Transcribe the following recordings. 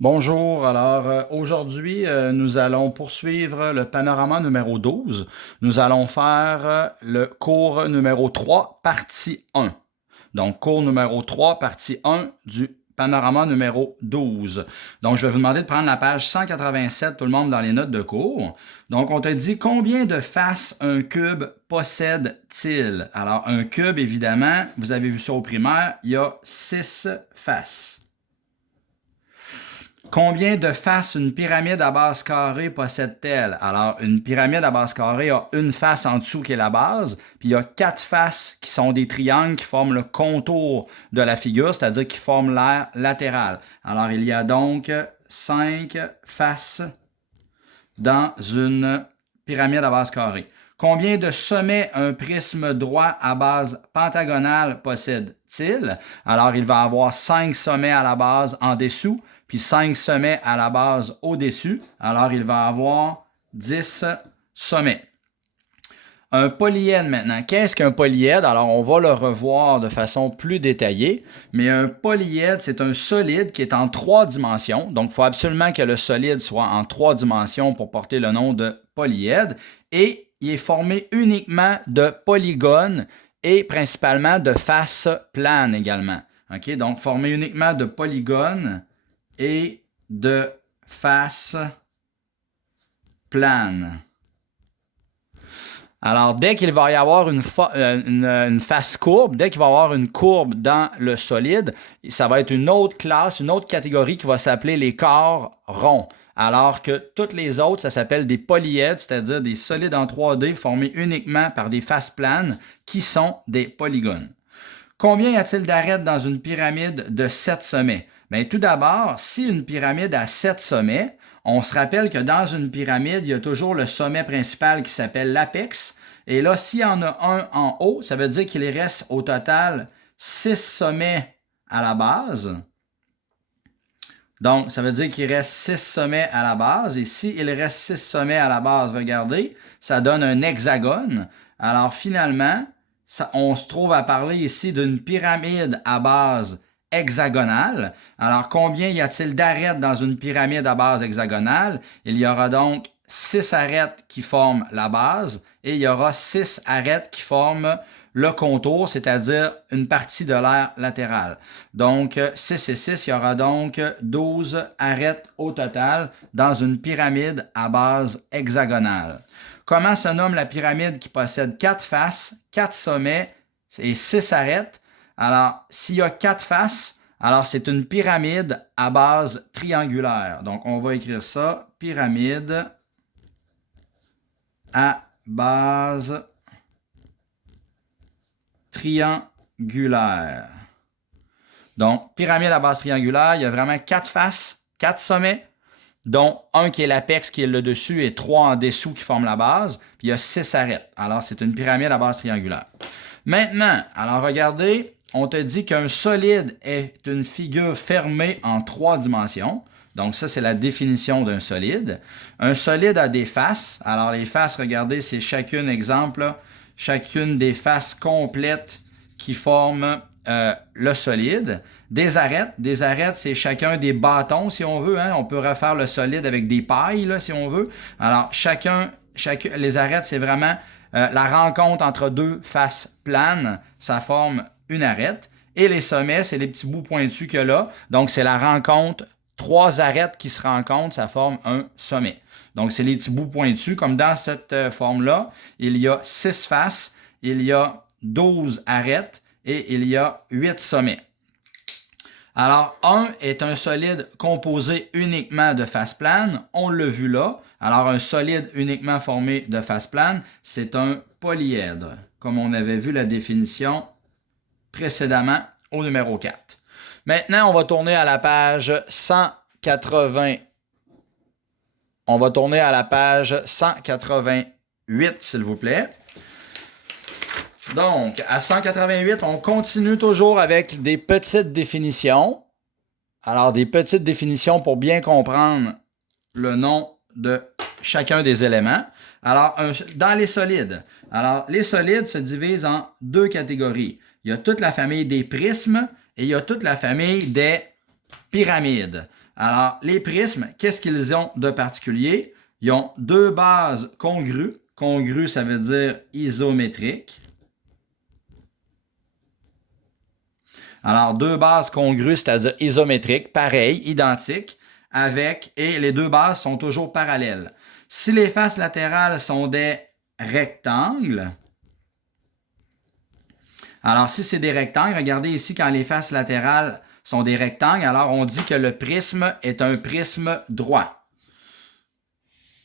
Bonjour, aujourd'hui nous allons poursuivre le panorama numéro 12. Nous allons faire le cours numéro 3, partie 1. Donc cours numéro 3, partie 1 du panorama numéro 12. Donc je vais vous demander de prendre la page 187, tout le monde dans les notes de cours. Donc on te dit combien de faces un cube possède-t-il? Alors un cube, évidemment, vous avez vu ça au primaire, il y a 6 faces. Combien de faces une pyramide à base carrée possède-t-elle? Alors, une pyramide à base carrée a une face en dessous qui est la base, puis il y a 4 faces qui sont des triangles qui forment le contour de la figure, c'est-à-dire qui forment l'aire latérale. Alors, il y a donc 5 faces dans une pyramide à base carrée. Combien de sommets un prisme droit à base pentagonale possède-t-il? Alors, il va avoir 5 sommets à la base en dessous, puis 5 sommets à la base au-dessus. Alors, il va avoir 10 sommets. Un polyèdre maintenant. Qu'est-ce qu'un polyèdre? Alors, on va le revoir de façon plus détaillée, mais un polyèdre, c'est un solide qui est en 3 dimensions. Donc, il faut absolument que le solide soit en 3 dimensions pour porter le nom de polyèdre. Et il est formé uniquement de polygones et principalement de faces planes également. OK? Donc, formé uniquement de polygones et de faces planes. Alors, dès qu'il va y avoir une face courbe, dès qu'il va y avoir une courbe dans le solide, ça va être une autre classe, une autre catégorie qui va s'appeler les corps ronds. Alors que toutes les autres, ça s'appelle des polyèdres, c'est-à-dire des solides en 3D formés uniquement par des faces planes qui sont des polygones. Combien y a-t-il d'arêtes dans une pyramide de 7 sommets? Bien, tout d'abord, si une pyramide a 7 sommets, on se rappelle que dans une pyramide, il y a toujours le sommet principal qui s'appelle l'apex. Et là, s'il y en a un en haut, ça veut dire qu'il reste au total 6 sommets à la base. Donc, ça veut dire qu'il reste 6 sommets à la base. Et s'il reste 6 sommets à la base, regardez, ça donne un hexagone. Alors, finalement, on se trouve à parler ici d'une pyramide à base hexagonale. Alors, combien y a-t-il d'arêtes dans une pyramide à base hexagonale? Il y aura donc 6 arêtes qui forment la base et il y aura 6 arêtes qui forment le contour, c'est-à-dire une partie de l'aire latérale. Donc, 6 et 6, il y aura donc 12 arêtes au total dans une pyramide à base hexagonale. Comment se nomme la pyramide qui possède 4 faces, 4 sommets et 6 arêtes? Alors, s'il y a 4 faces, alors c'est une pyramide à base triangulaire. Donc, on va écrire ça, pyramide à base triangulaire. Donc, pyramide à base triangulaire, il y a vraiment 4 faces, 4 sommets, dont un qui est l'apex, qui est le dessus, et 3 en dessous qui forment la base, puis il y a 6 arêtes. Alors, c'est une pyramide à base triangulaire. Maintenant, alors regardez, on te dit qu'un solide est une figure fermée en 3 dimensions. Donc, ça, c'est la définition d'un solide. Un solide a des faces. Alors, les faces, regardez, c'est chacune, exemple, là, chacune des faces complètes qui forment le solide. Des arêtes, c'est chacun des bâtons, si on veut. Hein? On peut refaire le solide avec des pailles, là, si on veut. Alors, les arêtes, c'est vraiment la rencontre entre deux faces planes. Ça forme une arête. Et les sommets, c'est les petits bouts pointus qu'il y a là. Donc, c'est la rencontre. 3 arêtes qui se rencontrent, ça forme un sommet. Donc, c'est les petits bouts pointus. Comme dans cette forme-là, il y a 6 faces, il y a 12 arêtes et il y a 8 sommets. Alors, 1 est un solide composé uniquement de faces planes. On l'a vu là. Alors, un solide uniquement formé de faces planes, c'est un polyèdre, comme on avait vu la définition précédemment au numéro 4. Maintenant, on va tourner à la page 180. On va tourner à la page 188, s'il vous plaît. Donc, à 188, on continue toujours avec des petites définitions. Alors, des petites définitions pour bien comprendre le nom de chacun des éléments. Alors, dans les solides. Alors, les solides se divisent en 2 catégories. Il y a toute la famille des prismes et il y a toute la famille des pyramides. Alors, les prismes, qu'est-ce qu'ils ont de particulier? Ils ont deux bases congrues. Congru, ça veut dire isométrique. Alors, deux bases congrues, c'est-à-dire isométriques, pareilles, identiques, et les deux bases sont toujours parallèles. Si les faces latérales sont des rectangles, alors si c'est des rectangles, regardez ici, quand les faces latérales sont des rectangles, alors on dit que le prisme est un prisme droit.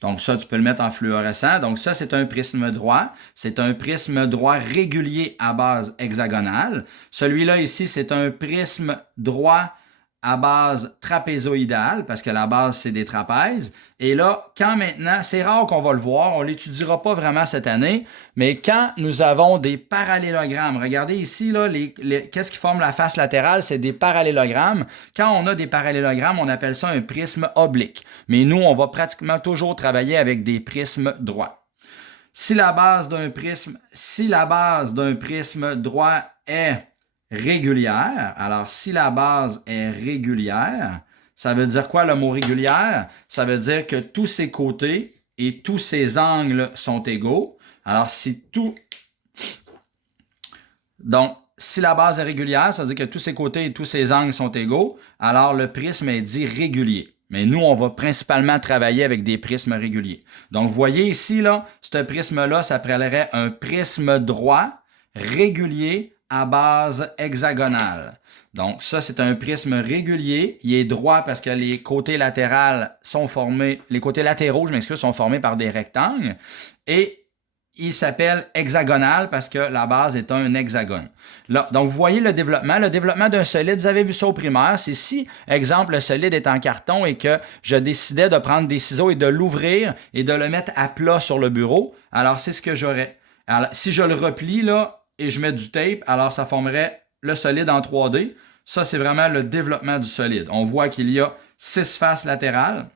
Donc ça, tu peux le mettre en fluorescent. Donc ça, c'est un prisme droit. C'est un prisme droit régulier à base hexagonale. Celui-là ici, c'est un prisme droit à base trapézoïdale, parce que la base, c'est des trapèzes. Et là, quand maintenant, c'est rare qu'on va le voir, on ne l'étudiera pas vraiment cette année, mais quand nous avons des parallélogrammes, regardez ici, là, qu'est-ce qui forme la face latérale? C'est des parallélogrammes. Quand on a des parallélogrammes, on appelle ça un prisme oblique. Mais nous, on va pratiquement toujours travailler avec des prismes droits. Si la base d'un prisme droit est régulière, alors si la base est régulière, ça veut dire quoi le mot régulière? Ça veut dire que tous ses côtés et tous ses angles sont égaux. Alors donc, si la base est régulière, ça veut dire que tous ses côtés et tous ses angles sont égaux, alors le prisme est dit régulier. Mais nous, on va principalement travailler avec des prismes réguliers. Donc, vous voyez ici, là, ce prisme-là s'appellerait un prisme droit régulier à base hexagonale. Donc, ça, c'est un prisme régulier. Il est droit parce que les côtés latéraux sont formés, les côtés latéraux, sont formés par des rectangles. Et il s'appelle hexagonal parce que la base est un hexagone. Là, donc, vous voyez le développement. Le développement d'un solide, vous avez vu ça au primaire, c'est si, exemple, le solide est en carton et que je décidais de prendre des ciseaux et de l'ouvrir et de le mettre à plat sur le bureau, alors c'est ce que j'aurais. Alors, si je le replie, là, et je mets du tape, alors ça formerait le solide en 3D. Ça, c'est vraiment le développement du solide. On voit qu'il y a 6 faces latérales.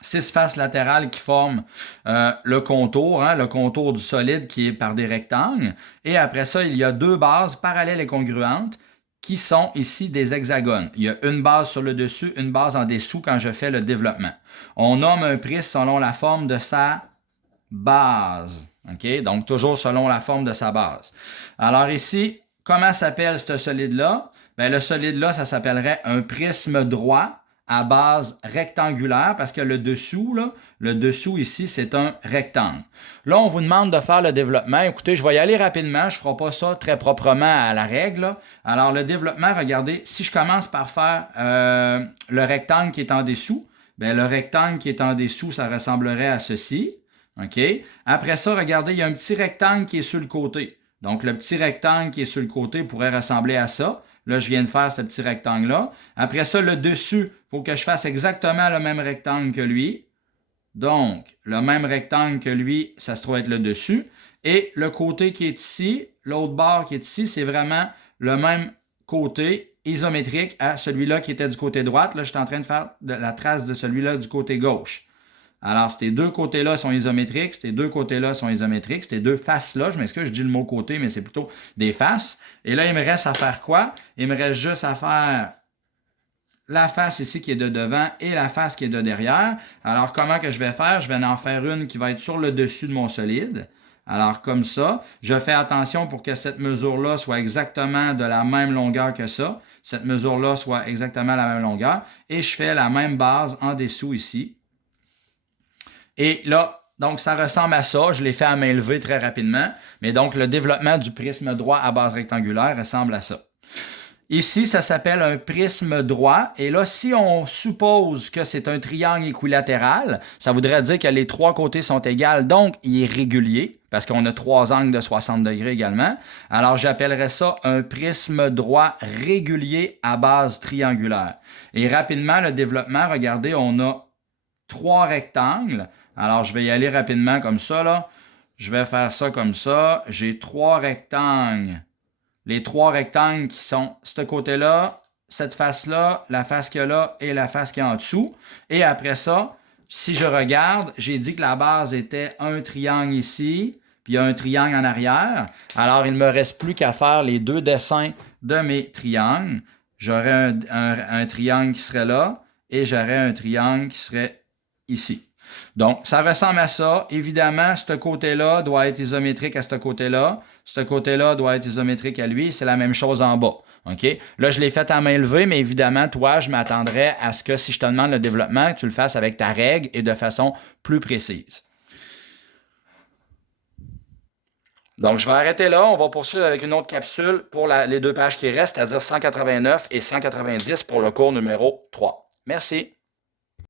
6 faces latérales qui forment le contour du solide qui est par des rectangles. Et après ça, il y a 2 bases parallèles et congruentes qui sont ici des hexagones. Il y a une base sur le dessus, une base en dessous quand je fais le développement. On nomme un prisme selon la forme de sa base. Okay? Donc, toujours selon la forme de sa base. Alors ici, comment s'appelle ce solide-là? Bien, le solide-là, ça s'appellerait un prisme droit à base rectangulaire parce que le dessous ici, c'est un rectangle. Là, on vous demande de faire le développement. Écoutez, je vais y aller rapidement. Je ne ferai pas ça très proprement à la règle. Là. Alors, le développement, regardez, si je commence par faire le rectangle qui est en dessous, bien, le rectangle qui est en dessous, ça ressemblerait à ceci. OK? Après ça, regardez, il y a un petit rectangle qui est sur le côté. Donc, le petit rectangle qui est sur le côté pourrait ressembler à ça. Là, je viens de faire ce petit rectangle-là. Après ça, le dessus, il faut que je fasse exactement le même rectangle que lui. Donc, le même rectangle que lui, ça se trouve être le dessus. Et le côté qui est ici, l'autre barre qui est ici, c'est vraiment le même côté isométrique à celui-là qui était du côté droit. Là, je suis en train de faire la trace de celui-là du côté gauche. Alors, ces deux côtés-là sont isométriques, ces deux côtés-là sont isométriques, ces deux faces-là, je m'excuse, je dis le mot côté, mais c'est plutôt des faces. Et là, il me reste à faire quoi? Il me reste juste à faire la face ici qui est de devant et la face qui est de derrière. Alors, comment que je vais faire? Je vais en faire une qui va être sur le dessus de mon solide. Alors, comme ça, je fais attention pour que cette mesure-là soit exactement de la même longueur que ça. Cette mesure-là soit exactement la même longueur. Et je fais la même base en dessous ici. Et là, donc ça ressemble à ça. Je l'ai fait à main levée très rapidement. Mais donc, le développement du prisme droit à base rectangulaire ressemble à ça. Ici, ça s'appelle un prisme droit. Et là, si on suppose que c'est un triangle équilatéral, ça voudrait dire que les trois côtés sont égaux, donc il est régulier, parce qu'on a 3 angles de 60 degrés également. Alors, j'appellerais ça un prisme droit régulier à base triangulaire. Et rapidement, le développement, regardez, on a 3 rectangles. Alors, je vais y aller rapidement comme ça, là. Je vais faire ça comme ça. J'ai 3 rectangles. Les 3 rectangles qui sont ce côté-là, cette face-là, la face qu'il y a là et la face qui est en dessous. Et après ça, si je regarde, j'ai dit que la base était un triangle ici, puis il y a un triangle en arrière. Alors, il ne me reste plus qu'à faire les 2 dessins de mes triangles. J'aurais un triangle qui serait là et j'aurais un triangle qui serait ici. Donc, ça ressemble à ça. Évidemment, ce côté-là doit être isométrique à ce côté-là. Ce côté-là doit être isométrique à lui. C'est la même chose en bas. OK? Là, je l'ai fait à main levée, mais évidemment, toi, je m'attendrais à ce que si je te demande le développement, que tu le fasses avec ta règle et de façon plus précise. Donc, je vais arrêter là. On va poursuivre avec une autre capsule pour les 2 pages qui restent, c'est-à-dire 189 et 190 pour le cours numéro 3. Merci.